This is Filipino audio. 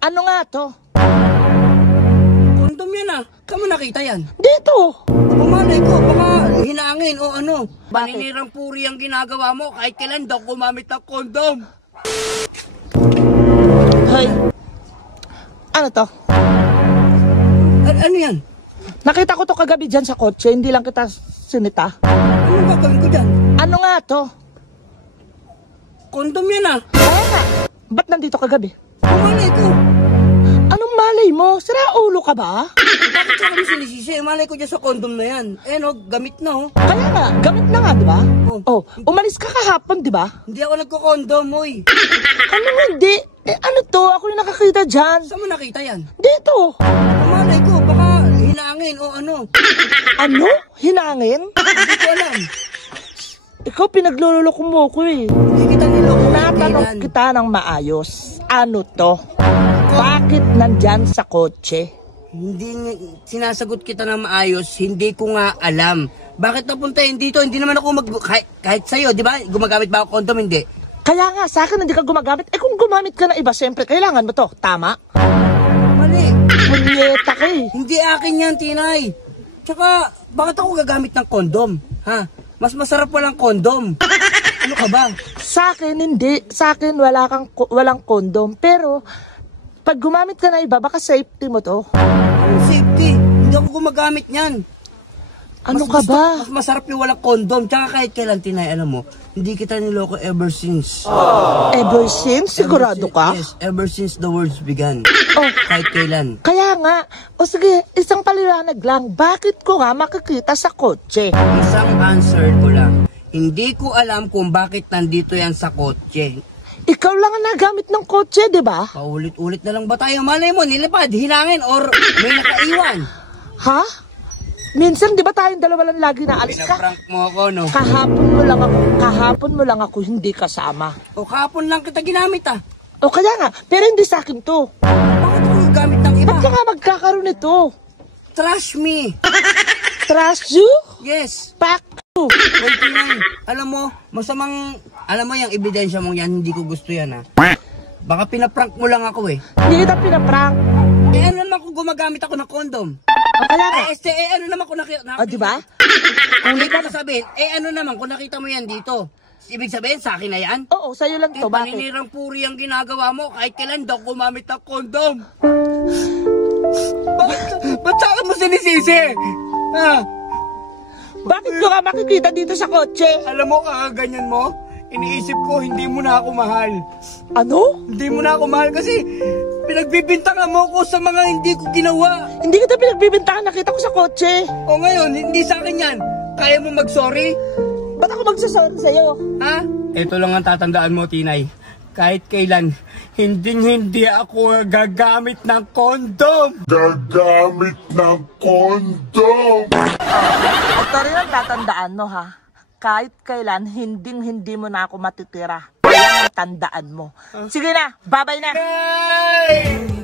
Ano nga to? Kondom yan ah. Kamu nakita yan? Dito. Pumalay ko, baka hinangin o ano. Bakit? Paninirang puri ang ginagawa mo kahit kailan daw gumamit ng kondom. Hoy. Ano to? Ano yan? Nakita ko to kagabi dyan sa kotse, hindi lang kita sinita. Ano gagawin ko dyan? Ano nga to? Kondom yan ah. Kaya nga, ba't nandito kagabi? Pumalay ko. Anong malay mo? Sira ulo ka ba? Bakit ka kami sinisisi? Malay ko dyan sa kondom na yan. Eh no, gamit na oh. Kaya nga, gamit na nga, di ba? Oh. Umalis ka kahapon, di ba? Hindi ako nagko-kondom, oy. Ano hindi? Eh ano to? Ako yung nakakita dyan. Saan mo nakita yan? Dito. Pumalay ko, baka hinangin o ano. Ano? Hinangin? Hindi ko alam. Ikaw pinaglululoko mo ko eh. Hindi kita niloko. Natanong kita ng maayos. Ano to? Bakit nandyan sa kotse? Sinasagot kita na maayos, hindi ko nga alam. Bakit napunta yun dito? Hindi naman ako kahit sa'yo, di ba? Gumagamit ba ako kondom? Hindi. Kaya nga, sa akin hindi ka gumagamit. Eh kung gumamit ka na iba, siyempre kailangan mo to. Tama? Mali. Punyeta ka eh. Hindi akin yan, Tinay. Tsaka, bakit ako gagamit ng kondom? Ha? Mas masarap walang kondom. Ano ka ba? Sa akin, hindi. Sa akin, walang kondom. Pero, pag gumamit ka na iba, baka safety mo to. Ano safety? Hindi ako gumagamit niyan. Ano ka ba? Mas masarap yung walang kondom. Tsaka kahit kailan, Tinay, alam mo, hindi kita niloko ever since. Ever since? Sigurado ka? Yes, ever since the words began. Oh. Kahit kailan. Kaya nga. O sige, isang paliwanag lang. Bakit ko nga makikita sa kotse? Isang answer ko lang. Hindi ko alam kung bakit nandito yan sa kotse. Ikaw lang ang nagamit ng kotse, di ba? Paulit-ulit na lang ba tayo? Malay mo, nilipad, hinangin, or may nakaiwan. Ha? Minsan, di ba tayong dalawa lang lagi na alis ka? Pinaprank mo ako, no? Kahapon mo lang ako hindi kasama. O kahapon lang kita ginamit, ah. O kaya nga, pero hindi sa akin to. Bakit ako gamit ng iba? Ba't ka nga magkakaroon ito? Trash me. Trust you? Yes. Pack you. Well, Tinay, alam mo, alam mo yung ebidensya mong yan, hindi ko gusto yan, ha? Baka pinaprank mo lang ako, eh. Hindi kita pinaprank. Eh, ano naman kung gumagamit ako ng kondom? O kaya nga. Ano naman kung nakita... O, di ba? Kung hindi ka sabihin, ano naman kung nakita mo yan dito? Ibig sabihin, sa akin na yan? Oo, sa'yo lang to. Bakit? Paninirang puri ang ginagawa mo kahit kailan daw gumamit ng kondom. Ba't sa akin mo sinisisi? Ha? Bakit ko nga makikita dito sa kotse? Alam mo, kakaganyan mo? Iniisip ko, hindi mo na ako mahal. Ano? Hindi mo na ako mahal kasi pinagbibintangan mo ko sa mga hindi ko ginawa. Hindi kita pinagbibintangan, nakita ko sa kotse. O ngayon, hindi sa akin yan. Kaya mo mag-sorry? Ba't ako magsasorry sa'yo? Ha? Ito lang ang tatandaan mo, Tinay. Kahit kailan, hindi ako gagamit ng kondom. Gagamit ng kondom. Ito rin ang tatandaan mo, ha? Kahit kailan, hindi mo na ako matitira. Kaya ang tandaan mo. Sige na, babay na. Hey!